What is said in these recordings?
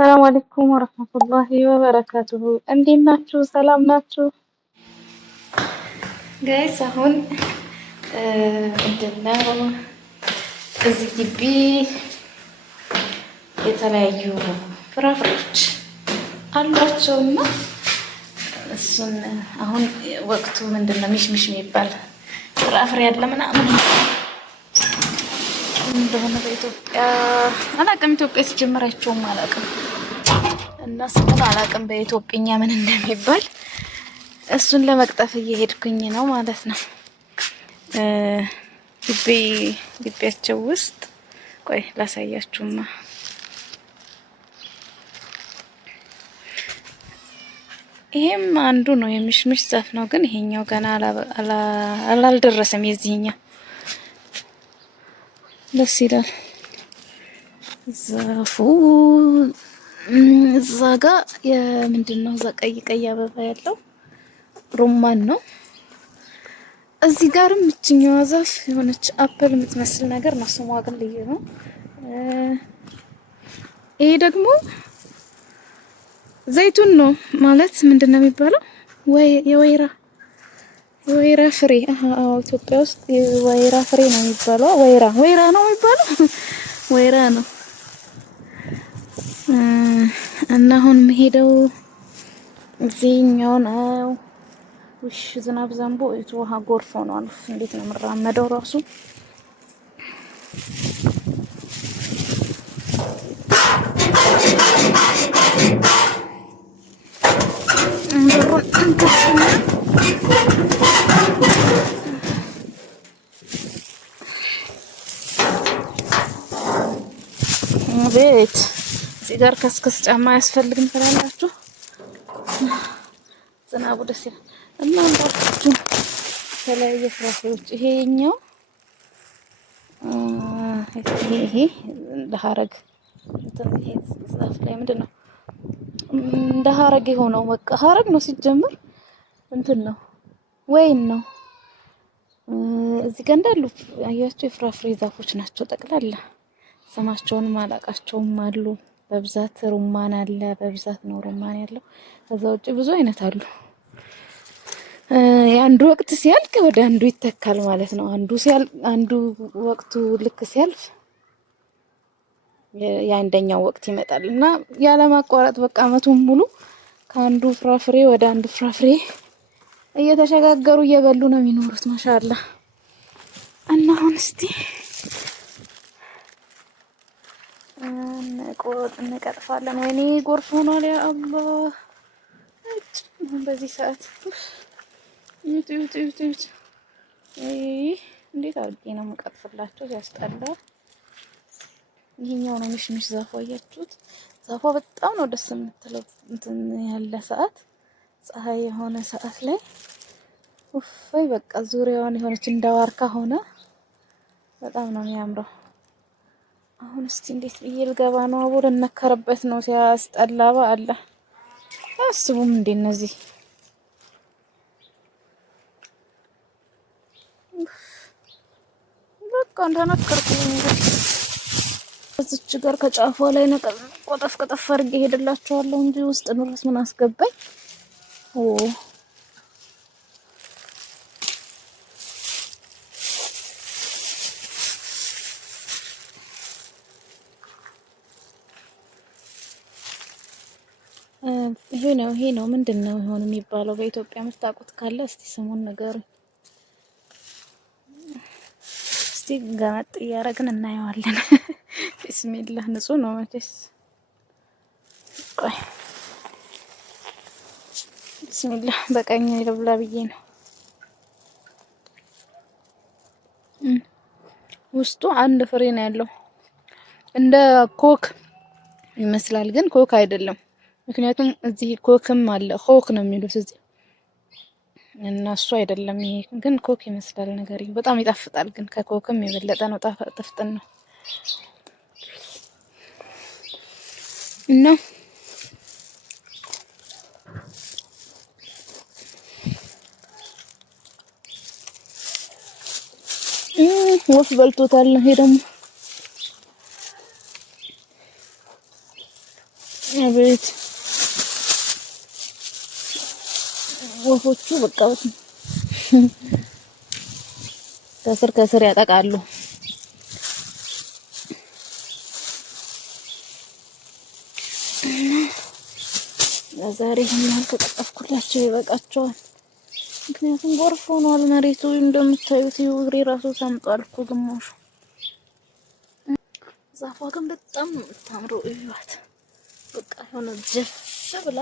ሰላም አለይኩም ወራህመቱላሂ ወበረካቱሁ። እንዴት ናችሁ? ሰላም ናችሁ? ጋይስ አሁን ምንድነው እዚህ ግቢ የተለያዩ ፍራፍሬዎች አሏቸውና እሱን አሁን ወቅቱ ምንድነው ሚሽሚሽ የሚባል ፍራፍሬ አለ ምናምን እንደሆነ በኢትዮጵያ አላውቅም። ኢትዮጵያ ሲጀምራቸውም አላውቅም እና ስሙን አላውቅም በኢትዮጵያኛ ምን እንደሚባል እሱን ለመቅጠፍ እየሄድኩኝ ነው ማለት ነው። ግቢያቸው ውስጥ ቆይ ላሳያችሁማ። ይሄም አንዱ ነው የሚሽምሽ ዛፍ ነው፣ ግን ይሄኛው ገና አላልደረሰም። የዚህኛው ደስ ይላል ዛፉ። እዛ ጋ የምንድነው እዛ ቀይ ቀይ አበባ ያለው ሩማን ነው። እዚህ ጋርም እችኛዋ ዛፍ የሆነች አፕል የምትመስል ነገር ነው፣ ስሟ ግን ልዩ ነው። ይሄ ደግሞ ዘይቱን ነው ማለት ምንድነው የሚባለው? የወይራ ፍሬ። አዎ ኢትዮጵያ ውስጥ የወይራ ፍሬ ነው የሚባለው። ወይራ ነው የሚባለው። ወይራ ነው። እና አሁን መሄደው እዚህኛው ነው። ውሽ ዝናብ ዘንቦ ውሃ ጎርፍ ሆኗል። እንዴት ነው የምራመደው ራሱ? ቤት እዚህ ጋር ከስከስ ጫማ አያስፈልግም ትላላችሁ። ዝናቡ ደስ ይላል እና እንዳልኳችሁ የተለያየ ፍራፍሬዎች ይሄኛው ይሄ እንደ ሀረግ ዛፍ ላይ ምንድነው እንደ ሀረግ የሆነው በቃ ሀረግ ነው ሲጀምር እንትን ነው ወይን ነው። እዚህ ጋር እንዳሉ አያችሁ የፍራፍሬ ዛፎች ናቸው ጠቅላላ። ስማቸውንም አላውቃቸውም አሉ በብዛት። ሩማን አለ በብዛት ነው ሩማን ያለው። ከዛ ውጪ ብዙ አይነት አሉ። የአንዱ ወቅት ሲያልቅ ወደ አንዱ ይተካል ማለት ነው። አንዱ ወቅቱ ልክ ሲያልፍ የአንደኛው ወቅት ይመጣል እና ያለ ማቋረጥ በቃ አመቱን ሙሉ ከአንዱ ፍራፍሬ ወደ አንዱ ፍራፍሬ እየተሸጋገሩ እየበሉ ነው የሚኖሩት። ማሻአላ። እና አሁን እስቲ እንቀጥፋለን። ወይኔ ጎርፍ ሆኗል። ያ አላህ በዚህ ሰዓት ዩት እንዴት አድርጌ ነው የምቀጥፍላቸው? ሲያስጠላ። ይሄኛው ነው ሚሽሚሽ ዛፏ። አያችሁት? ዛፏ በጣም ነው ደስ የምትለው። እንትን ያለ ሰዓት ፀሐይ የሆነ ሰዓት ላይ ውፋይ በቃ ዙሪያውን የሆነች እንዳዋርካ ሆነ። በጣም ነው የሚያምረው። አሁን እስቲ እንዴት ብዬ ልገባ ነው? አቦ ልነከርበት ነው። ሲያስጠላ በአለ አስቡም እንዴ እነዚህ በቃ እንደነከርኩኝ እንግዲህ እዚች ጋር ከጫፏ ላይ ቆጠፍ አድርጌ ሄድላችኋለሁ እንጂ ውስጥ ድረስ ምን አስገባኝ? ይሄ ነው ምንድነው ይሆን የሚባለው? በኢትዮጵያ የምታውቁት ካለ እስቲ ስሙን ንገሩኝ። እስቲ ገመጥ እያደረግን እናየዋለን። ቢስሚላህ ንጹህ ነው መቼስ። ቆይ ቢስሚላህ በቀኝ ልብላ ብዬ ነው። ውስጡ አንድ ፍሬ ነው ያለው። እንደ ኮክ ይመስላል ግን ኮክ አይደለም። ምክንያቱም እዚህ ኮክም አለ። ኮክ ነው የሚሉት እዚህ እና እሱ አይደለም። ይሄ ግን ኮክ ይመስላል ነገር በጣም ይጣፍጣል። ግን ከኮክም የበለጠ ነው ጥፍጥን ነው እና ወፍ በልቶታል። ይሄ ደግሞ አቤት ወፎቹ በቃ ከስር ያጠቃሉ። ዛሬ ይሄን ከቀጠፍኩላቸው ይበቃቸዋል። ምክንያቱም ጎርፍ ሆኗል መሬቱ እንደምታዩት እግሬ ራሱ ሰምጧል እኮ ግማሹ። ዛፏ ግን በጣም ነው የምታምረው። እዩዋት በቃ የሆነ ጀፍ ብላ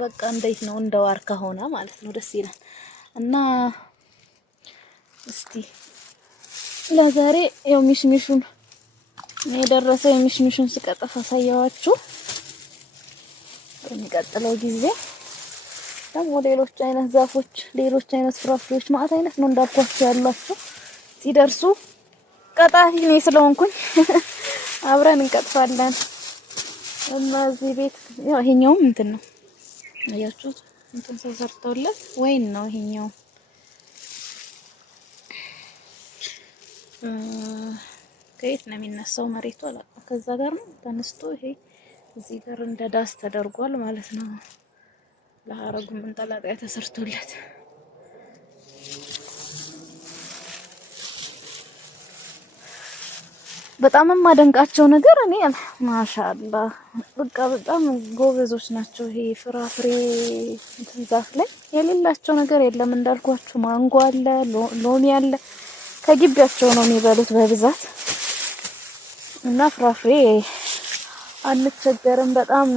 በቃ እንዴት ነው እንደ ዋርካ ሆነ ማለት ነው። ደስ ይላል። እና እስቲ ለዛሬ ያው ሚሽሚሹን የደረሰው የሚሽሚሹን ስቀጠፍ አሳያችሁ። በሚቀጥለው ጊዜ ደግሞ ሌሎች አይነት ዛፎች፣ ሌሎች አይነት ፍራፍሬዎች ማለት አይነት ነው እንዳልኳችሁ ያሏችሁ ሲደርሱ ቀጣፊ እኔ ስለሆንኩኝ አብረን እንቀጥፋለን። እና እዚህ ቤት ያው ይሄኛውም እንትን ነው አያችሁት፣ እንትን ተሰርተውለት ወይን ነው ይሄኛው። ከየት ነው የሚነሳው? መሬቱ አላውቅም። ከዛ ጋር ነው ተነስቶ ይሄ እዚህ ጋር እንደ ዳስ ተደርጓል ማለት ነው። ለሀረጉ መንጠላጠያ ተሰርቶለት በጣም የማደንቃቸው ነገር እኔ ማሻአላህ በቃ በጣም ጎበዞች ናቸው። ይሄ ፍራፍሬ እንትን ዛፍ ላይ የሌላቸው ነገር የለም እንዳልኳችሁ፣ ማንጎ አለ፣ ሎሚ አለ። ከግቢያቸው ነው የሚበሉት በብዛት እና ፍራፍሬ አንቸገርም። በጣም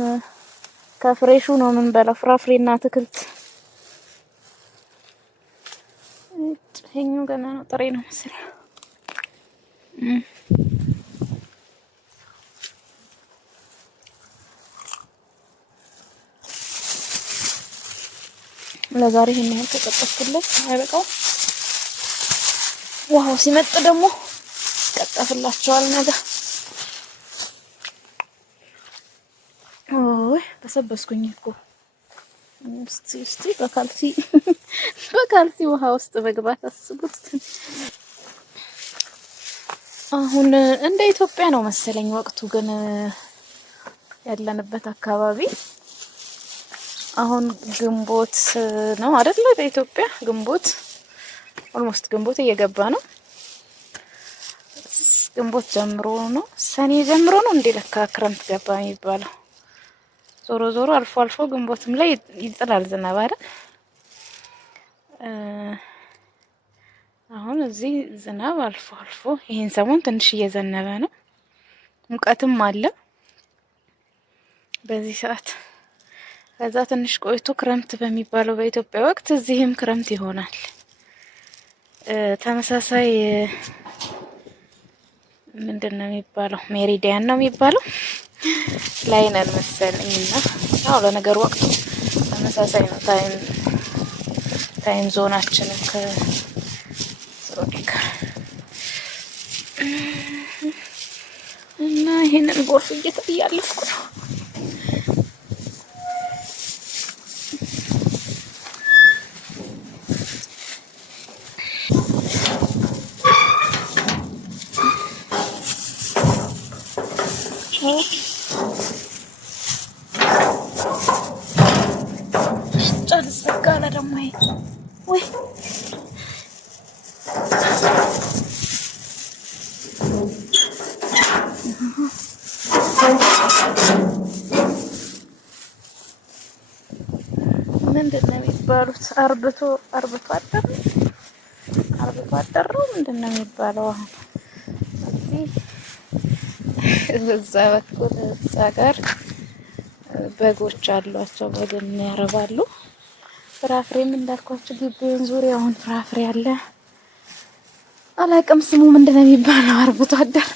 ከፍሬሹ ነው የምንበላው ፍራፍሬና አትክልት። ይሄኛው ገና ነው፣ ጥሬ ነው መሰለኝ። ለዛሬ ይሄን ያህል ተቀጠፍኩለት አይበቃው። ውሃው ሲመጥ ደግሞ ቀጠፍላቸዋል ነገ። ኦይ ተሰበስኩኝ እኮ። እስቲ በካልሲ ውሃ ውስጥ መግባት አስቡት። አሁን እንደ ኢትዮጵያ ነው መሰለኝ ወቅቱ፣ ግን ያለንበት አካባቢ አሁን ግንቦት ነው አይደል? በኢትዮጵያ ግንቦት ኦልሞስት ግንቦት እየገባ ነው። ግንቦት ጀምሮ ነው ሰኔ ጀምሮ ነው እንዴ ለካ ክረምት ገባ የሚባለው። ዞሮ ዞሮ አልፎ አልፎ ግንቦትም ላይ ይጥላል ዝናብ አይደል? አሁን እዚህ ዝናብ አልፎ አልፎ ይሄን ሰሞን ትንሽ እየዘነበ ነው። ሙቀትም አለ በዚህ ሰዓት። ከዛ ትንሽ ቆይቶ ክረምት በሚባለው በኢትዮጵያ ወቅት እዚህም ክረምት ይሆናል። ተመሳሳይ ምንድነው የሚባለው? ሜሪዲያን ነው የሚባለው ላይ ነን መሰለኝና አዎ፣ ለነገር ወቅቱ ተመሳሳይ ነው። ታይም ዞናችንም ከሶሪካ እና ይሄንን ጎርፍ እያለፍኩ ነው። ጫልሰጋለ ደግሞ ወይ ምንድነው የሚባሉት? አርብቶ አደር ነው ምንድነው የሚባለው? አሁን እዚህ በዛ በኩል እዛ ጋር በጎች አሏቸው፣ በግን ያረባሉ። ፍራፍሬም እንዳልኳችሁ ግቢውን ዙሪያውን ፍራፍሬ አለ። አላውቅም ስሙ ምንድን ነው የሚባለው? አርብቶ አደር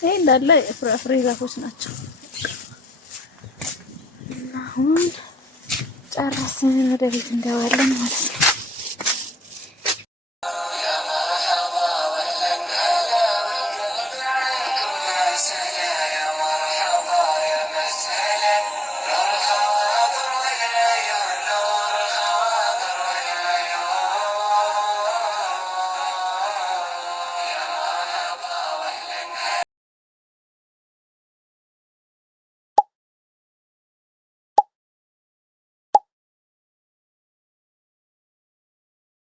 ይሄ እንዳለ ፍራፍሬ ዛፎች ናቸው። አሁን ጨረስን፣ ወደ ቤት እንገባለን ማለት ነው።